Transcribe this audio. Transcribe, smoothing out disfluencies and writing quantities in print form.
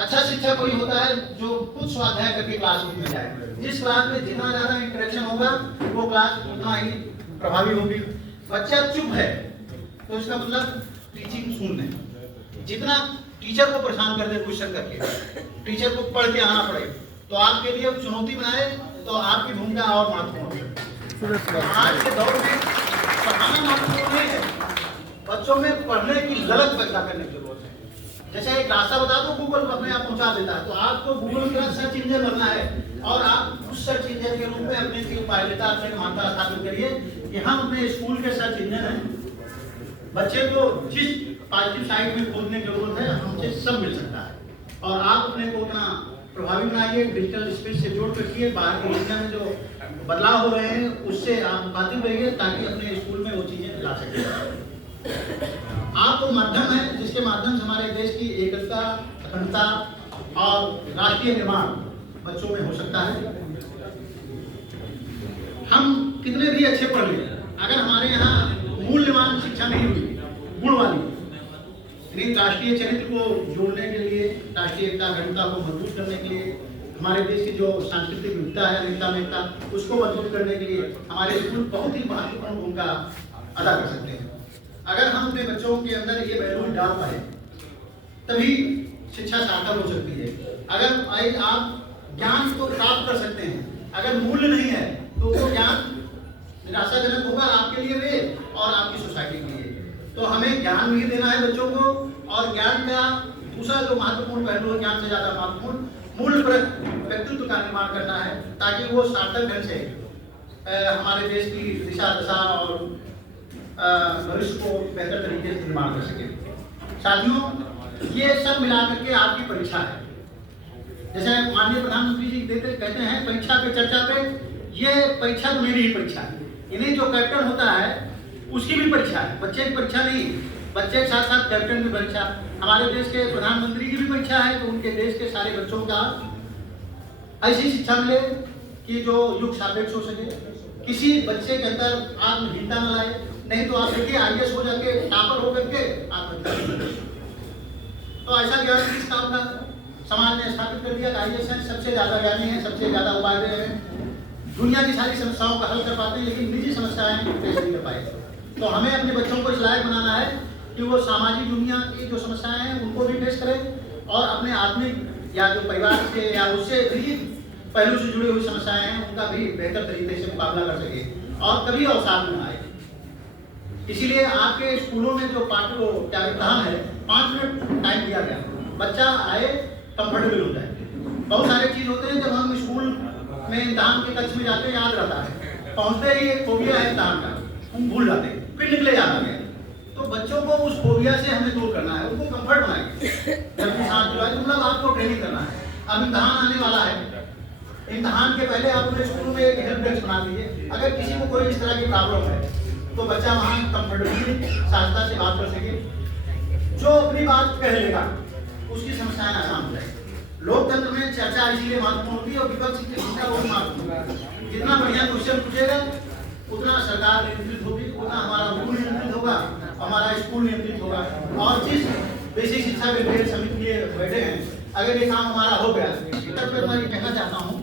अच्छा शिक्षक वही होता है जो खुद स्वाध्याय करके क्लासरूम में जाए। जिस क्लास में जितना ज्यादा इंटरेक्शन होगा वो क्लास उतना ही प्रभावी होगी। बच्चा चुप है तो इसका मतलब टीचिंग सुन नहीं। जितना टीचर को परेशान कर दे क्वेश्चन करके, टीचर को पढ़ के आना पड़े, तो आपके लिए चुनौती बनाए तो आपकी भूमिका और महत्वपूर्ण है। तो आज के दौर में पढ़ाना महत्वपूर्ण नहीं है, बच्चों में पढ़ने की ललक पैदा करने की जरूरत है। जैसे एक रास्ता बता दो गूगल अपने आप पहुंचा देता है, तो आपको गूगल का सर्च इंजन बनना है और आप उस सर्च इंजन के रूप में अपने की पायलता अपने मान्यता स्थापित करिए कि हम अपने स्कूल के सर्च इंजन हैं। बच्चे को जिस पॉजिटिव साइड में खोजने की जरूरत है हमसे सब मिल सकता है। और आप अपने को उतना प्रभावी बनाइए, डिजिटल स्पेस से जोड़ रखिए, बाहर की दुनिया में जो बदलाव हो रहे हैं उससे आप मुखातिब रहिए ताकि अपने स्कूल में वो चीजें ला सकें। आप वो माध्यम है जिसके माध्यम से हमारे देश की एकता, अखंडता और राष्ट्रीय निर्माण बच्चों में हो सकता है। हम कितने भी अच्छे पढ़ लें, अगर हमारे यहाँ मूल्यवान शिक्षा नहीं हुई, गुण वाली, लेकिन राष्ट्रीय चरित्र को जोड़ने के लिए, राष्ट्रीय एकता अखंडता को मजबूत करने के लिए, हमारे देश की जो सांस्कृतिक विविधता है, विविधता में एकता, उसको मजबूत करने के लिए हमारे स्कूल बहुत ही महत्वपूर्ण भूमिका अदा कर सकते हैं। अगर हम अपने बच्चों के अंदर ये वैल्यू डाल पाए तभी शिक्षा सार्थक हो सकती है। अगर आप ज्ञान को प्राप्त कर सकते हैं, अगर मूल्य नहीं है तो वो ज्ञान निराशाजनक होगा आपके लिए भी और आपकी सोसाइटी के लिए। तो हमें ज्ञान भी देना है बच्चों को, और ज्ञान का दूसरा जो महत्वपूर्ण पहलू है, ज्ञान से ज्यादा महत्वपूर्ण मूल्यप्रद व्यक्तित्व का निर्माण करना है ताकि वो सार्थक ढंग से हमारे देश की दिशा दशा और भविष्य को बेहतर तरीके से निर्माण कर सके। साथियों, ये सब मिलाकर के आपकी परीक्षा है। जैसे माननीय प्रधानमंत्री जी कहते हैं परीक्षा पे चर्चा पे, ये परीक्षा तो मेरी ही परीक्षा है। इन्हें जो कैप्टन होता है उसकी भी परीक्षा है, बच्चे की परीक्षा नहीं। बच्चे के साथ साथ कैप्टन की परीक्षा, हमारे देश के प्रधानमंत्री की भी परीक्षा है। तो उनके देश के सारे बच्चों का ऐसी शिक्षा मिले कि जो युग सापेक्ष हो सके, किसी बच्चे के अंदर आत्महीनता न लाए। नहीं तो आप देखिए IAS हो जाके टॉपर हो करके आत्महत्या। तो ऐसा ज्ञान किस काम का? समाज ने स्थापित कर दिया कि IAS है, सबसे ज्यादा ज्ञानी है, सबसे ज्यादा उपाय हैं, दुनिया की सारी समस्याओं का हल कर पाते हैं, लेकिन निजी समस्याएं फेस नहीं कर पाए। तो हमें अपने बच्चों को इस लायक बनाना है कि वो सामाजिक दुनिया की जो समस्याएं हैं उनको भी फेस करें और अपने आत्मिक या जो परिवार से या उससे भी पहलू से जुड़ी हुई समस्याएं हैं उनका भी बेहतर तरीके से मुकाबला कर सके और कभी अवसाद न आए। इसीलिए आपके स्कूलों में जो प्रावधान है, 5 मिनट टाइम दिया गया, बच्चा आए कंफर्टेबल हो जाए। बहुत सारे चीज होते हैं जब हम स्कूल में इम्तिहान के कक्ष में जाते हैं याद रहता है, पहुंचते ही एक फोबिया है इम्तिहान का, हम भूल जाते हैं, फिर निकले याद आ गए। तो बच्चों को उस फोबिया से हमें दूर करना है, उनको कंफर्ट बनाएंगे। जब 7 जुलाई मतलब आपको ट्रेनिंग करना है, अब इम्तिहान आने वाला है, इम्तिहान के पहले आप अपने स्कूल में एक हेल्प डेस्क बना दीजिए। अगर किसी को कोई इस तरह की प्रॉब्लम है तो बच्चा वहाँ कंफर्टेबली सहजता से बात कर सके, जो अपनी बात कह लेगा उसकी समस्याएं आसान हो जाएगी। लोकतंत्र में चर्चा इसलिए महत्वपूर्ण होती है और विपक्ष की भूमिका बहुत महत्वपूर्ण है। जितना बढ़िया क्वेश्चन पूछेगा उतना सरकार नियंत्रित होगी, उतना हमारा मुल्क नियंत्रित होगा, हमारा स्कूल नियंत्रित होगा। और जिस बेसिक शिक्षा विधेयक समिति लिए बैठे हैं, अगर ये काम हमारा हो गया, मैं कहना चाहता हूँ